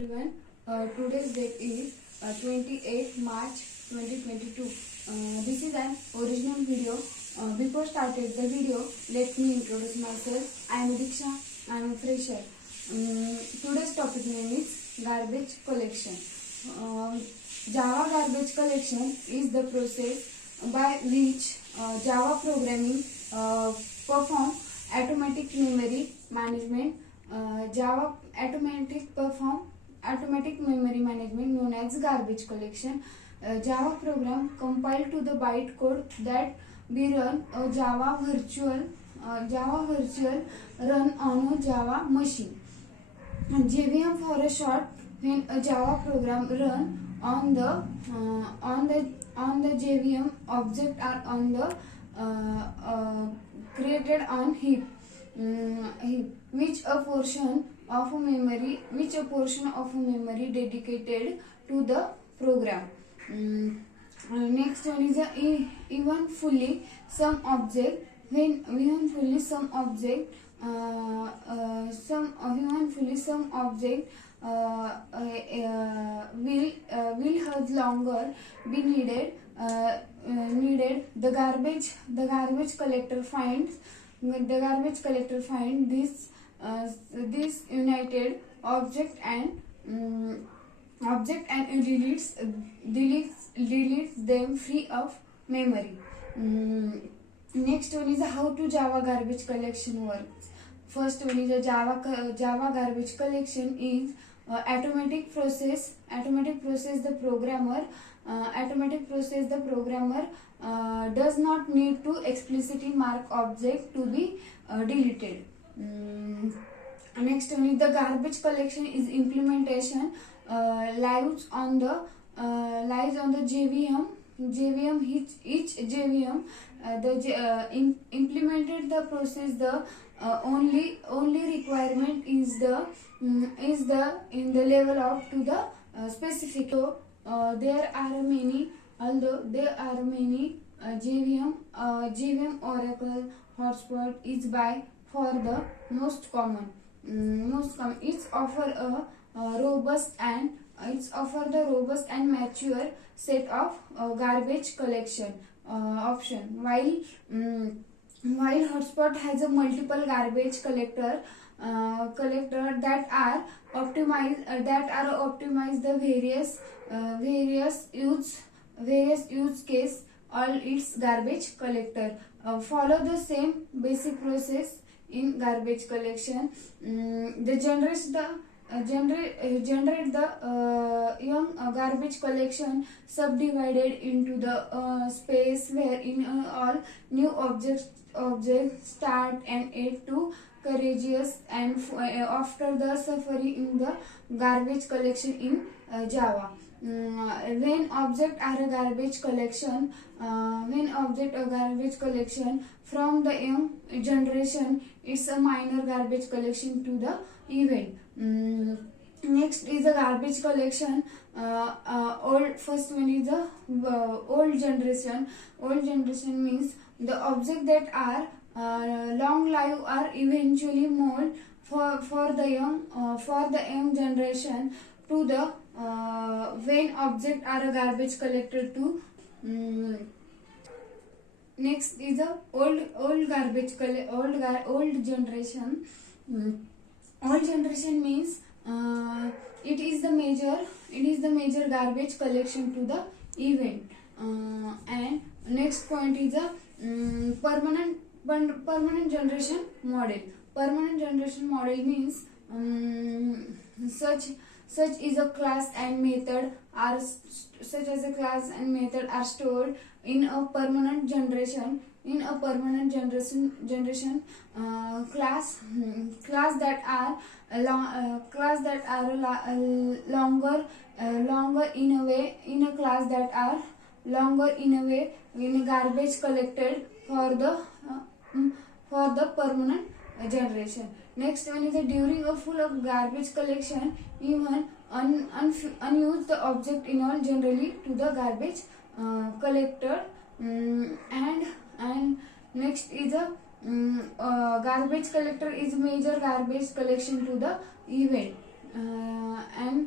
everyone. Today's date is 28 March 2022. This is an original video. Before starting the video, let me introduce myself. I am Diksha. I am a fresher. Today's topic name is garbage collection. Java garbage collection is the process by which Java programming perform automatic memory management. Java automatic memory management known as garbage collection. Java program compiled to the bytecode that be run a Java virtual run on a Java machine. JVM for a short, when a Java program run on the JVM object are on the created on heap, which a portion of a memory dedicated to the program. Next one is a even fully some object. When even fully some object will has longer be needed. The garbage collector finds this united object and deletes them free of memory. Next one is how to Java garbage collection works. First one is a Java garbage collection is automatic process. The programmer does not need to explicitly mark object to be deleted. Next one is the garbage collection is implementation lives on the JVM. Each JVM implemented the process. The only requirement is in the level up to the specific. So there are many JVM Oracle hotspot is by for the most common. It's offer a robust and mature set of garbage collection option. While hotspot has a multiple garbage collector that are optimized the various use case. All its garbage collector follow the same basic process in garbage collection. They generate the young garbage collection subdivided into the space where in all new objects start and add to courageous and after the suffering in the garbage collection in Java. When object are a garbage collection from the young generation, it's a minor garbage collection to the event. Next is a garbage collection. First one is the old generation. Old generation means the objects that are long life are eventually mold for the young generation to the when objects are a garbage collector to. Next is the old generation. Old generation means it is the major garbage collection to the event. And next point is a permanent generation model. Permanent generation model means such is a class and method are stored in a permanent generation. Class that are longer in a way in a class that are longer in a way in garbage collected for the permanent generation. Next one is during a full of garbage collection, even unused object involved generally to the garbage collector. And next is a garbage collector is major garbage collection to the event. And